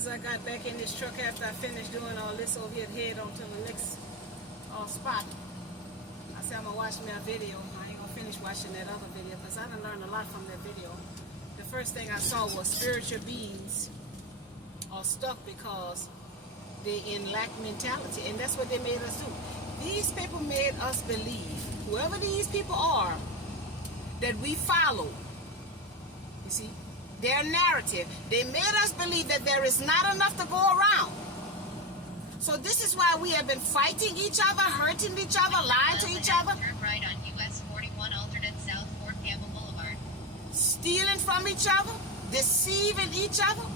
as I got back in this truck after I finished doing all this over here to head on to the next spot. I said I'm going to watch my video. I ain't going to finish watching that other video because I done learned a lot from that video. The first thing I saw was spiritual beings are stuck because they in lack mentality, and that's what they made us do. These people made us believe, whoever these people are, that we follow. You see, their narrative. They made us believe that there is not enough to go around. So this is why we have been fighting each other, hurting each other, lying to each other. Turn right on US 41 alternate south Fort Campbell Boulevard. Stealing from each other, deceiving each other,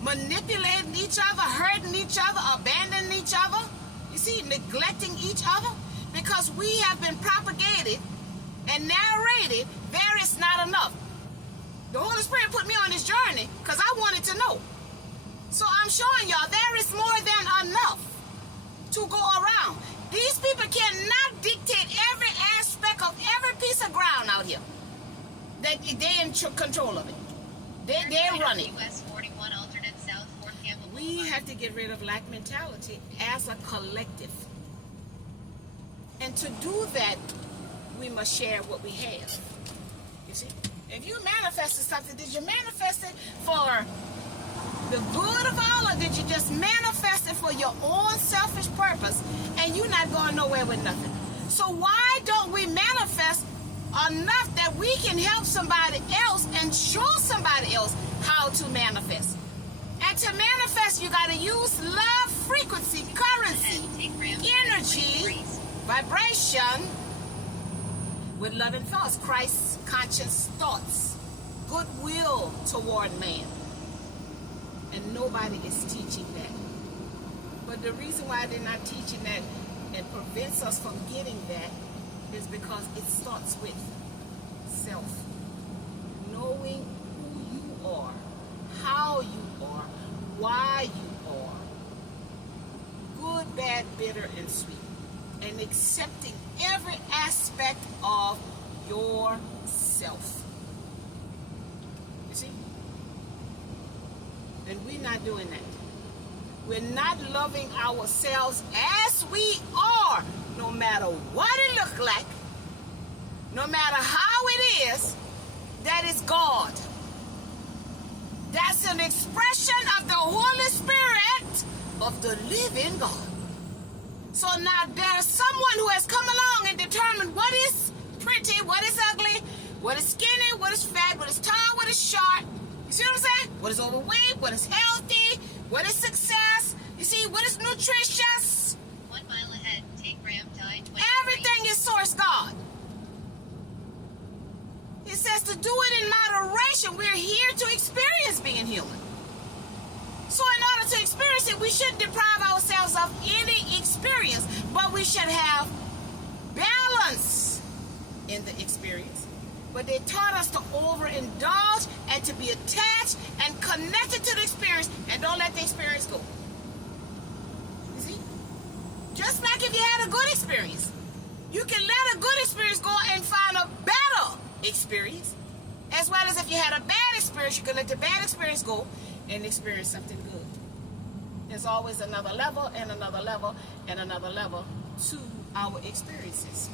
manipulating each other, hurting each other, abandoning each other. You see, neglecting each other, because we have been propagated and narrated there is not enough. The Holy Spirit put me on this journey because I wanted to know. So I'm showing y'all there is more than enough to go around. These people cannot dictate every aspect of every piece of ground out here. That they in control of it. They're running. US 41 alternate south Fort Campbell We Boulevard. have to get rid of lack mentality as a collective. And to do that, we must share what we have. You see? If you manifested something, did you manifest it for the good of all, or did you just manifest it for your own selfish purpose and you're not going nowhere with nothing? So why don't we manifest enough that we can help somebody else and show somebody else how to manifest? And to manifest, you got to use love, frequency, currency, energy, vibration, with loving thoughts, Christ's conscious thoughts, goodwill toward man. And nobody is teaching that. But the reason why they're not teaching that and prevents us from getting that is because it starts with self. Knowing who you are, how you are, why you are. Good, bad, bitter, and sweet. And accepting every aspect of yourself. You see? And we're not doing that. We're not loving ourselves as we are, no matter what it looks like, no matter how it is. That is God. That's an expression of the Holy Spirit of the living God. So now there's someone who has come along and determined what is pretty, what is ugly, what is skinny, what is fat, what is tall, what is short. You see what I'm saying? What is overweight, what is healthy, what is success. You see, what is nutritious. 1 mile ahead, take ramp tide 23. Everything is source God. It says to do it in moderation. We're here to experience being human. So in order to experience it, we shouldn't deprive ourselves of any experience, but we should have balance in the experience. But they taught us to overindulge and to be attached and connected to the experience and don't let the experience go. You see? Just like if you had a good experience, you can let a good experience go and find a better experience. As well as if you had a bad experience, you can let the bad experience go and experience something good. There's always another level and another level and another level to our experiences.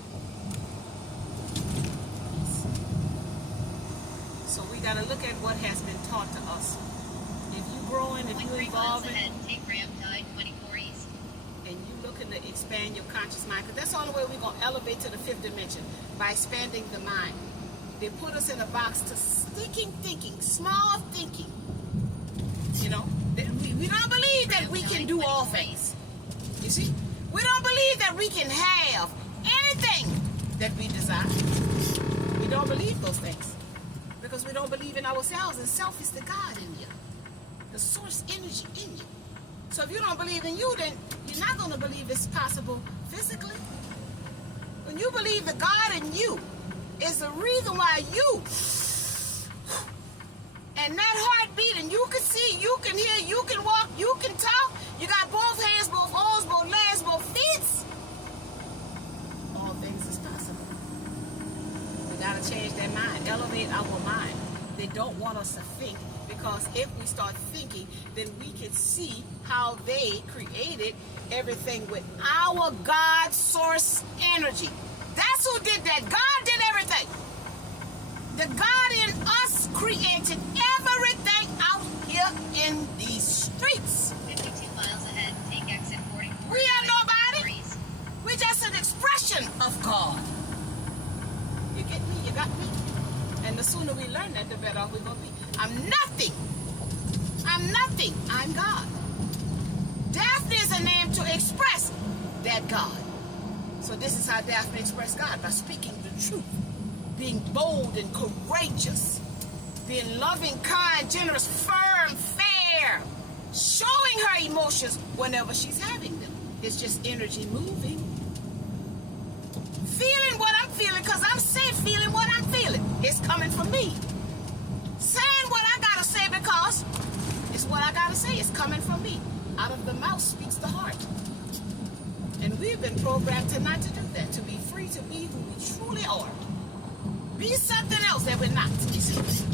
So we got to look at what has been taught to us. If you're growing, if you're 3 miles evolving, ahead, take ramp tide 24 east. and you're looking to expand your conscious mind, because that's the only way we're going to elevate to the fifth dimension, by expanding the mind. They put us in a box to thinking, small thinking. You know, we don't believe that we can do all things. You see, we don't believe that we can have anything that we desire. We don't believe those things because we don't believe in ourselves, and self is the God in you, the source energy in you. So if you don't believe in you, then you're not going to believe it's possible physically. When you believe the God in you is the reason why you, and that heartbeat, and you can see, you can hear, you can walk, you can talk, you got both hands, both arms, both legs, both feet. All things is possible. We got to change that mind, elevate our mind. The they don't want us to think, because if we start thinking, then we can see how they created everything with our God source energy. That's who did that. God did everything. The God in us created everything out here in these streets. 52 miles ahead, take exit 44. We are nobody. Degrees. We're just an expression of God. You get me? You got me? And the sooner we learn that, the better off we're going to be. I'm nothing. I'm nothing. I'm God. Daphne is a name to express that God. So this is how Daphne expressed God, by speaking the truth, being bold and courageous, being loving, kind, generous, firm, fair, showing her emotions whenever she's having them. It's just energy moving. Feeling what I'm feeling, because I'm saying feeling what I'm feeling. It's coming from me. Saying what I gotta say because it's what I gotta say. It's coming from me. Out of the mouth speaks the heart. And we've been programmed tonight to do that, to be free to be who we truly are. Be something else that we're not. You see?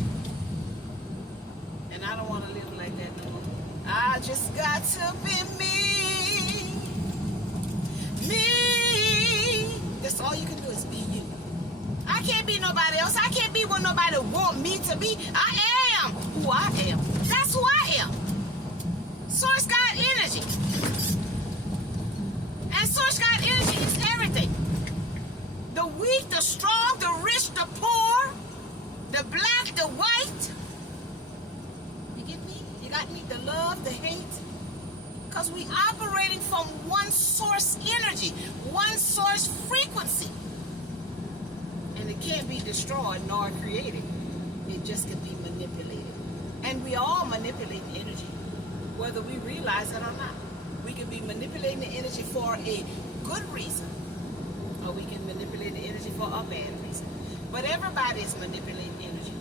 And I don't want to live like that no more. I just got to be me. Me. That's all you can do is be you. I can't be nobody else. I can't be what nobody want me to be. I am who I am. That's who I am. Source God energy. And source God energy is everything. The weak, the strong, the rich, the poor, the black, the white. You get me? You got me? The love, the hate. Because we operating from one source energy, one source frequency. And it can't be destroyed nor created. It just can be manipulated. And we all manipulate energy, whether we realize it or not. We can be manipulating the energy for a good reason, or we can manipulate the energy for a bad reason. But everybody is manipulating energy.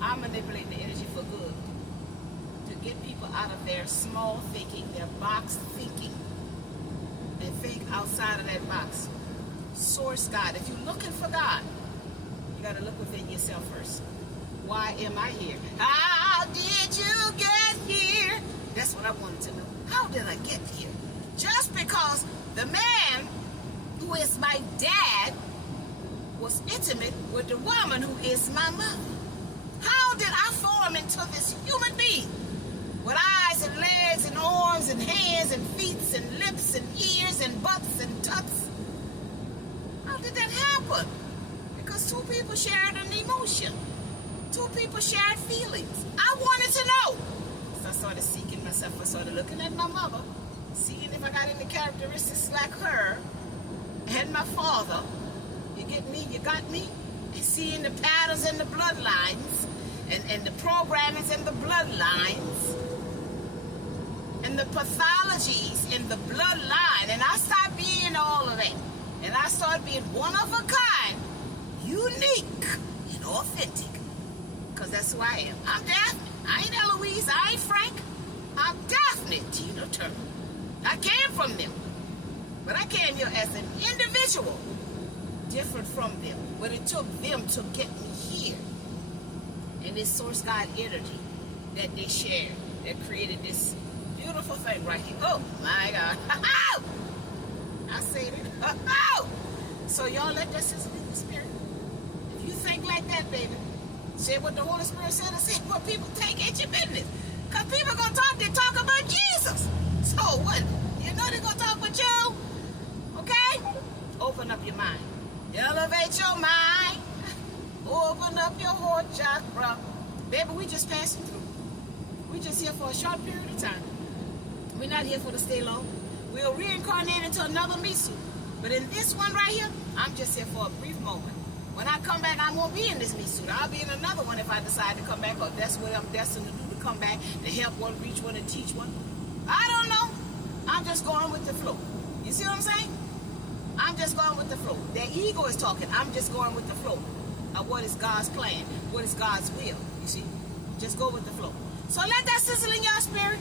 I'm manipulating the energy for good, to get people out of their small thinking, their box thinking, and think outside of that box. Source God. If you're looking for God, you got to look within yourself first. Why am I here? How did you get here? That's what I wanted to know. How did I get here? Just because the man who is my dad was intimate with the woman who is my mother. How did I form into this human being with eyes and legs and arms and hands and feet and lips and ears and butts and tucks? How did that happen? Because two people shared an emotion. Two people shared feelings. I wanted to know. So I started seeking myself. I started looking at my mother, seeing if I got any characteristics like her and my father. You get me? You got me? And seeing the patterns in the bloodlines and the programmings in the bloodlines and the pathologies in the bloodline. And I started being all of that. And I started being one of a kind, unique and authentic. Because that's who I am. I'm Daphne. I ain't Eloise. I ain't Frank. I'm Daphne Tina Turner. I came from them. But I came here as an individual, different from them. But it took them to get me here. And this source God energy that they shared, that created this beautiful thing right here. Oh my God. I said it. So y'all let that sister in the spirit. If you think like that, baby, say what the Holy Spirit said, and say what people think ain't your business. Because people gonna talk, they talk about Jesus. So what? You know they're gonna talk about you. Okay? Open up your mind. Elevate your mind. Open up your heart chakra. Baby, we just passing through. We just here for a short period of time. We're not here for to stay long. We'll reincarnate into another me suit. But in this one right here, I'm just here for a brief moment. When I come back, I won't be in this me suit. I'll be in another one if I decide to come back, or that's what I'm destined to do, to come back, to help one, reach one, and teach one. I don't know. I'm just going with the flow. You see what I'm saying? I'm just going with the flow. Their ego is talking. I'm just going with the flow of what is God's plan, what is God's will. You see? Just go with the flow. So let that sizzle in your spirit.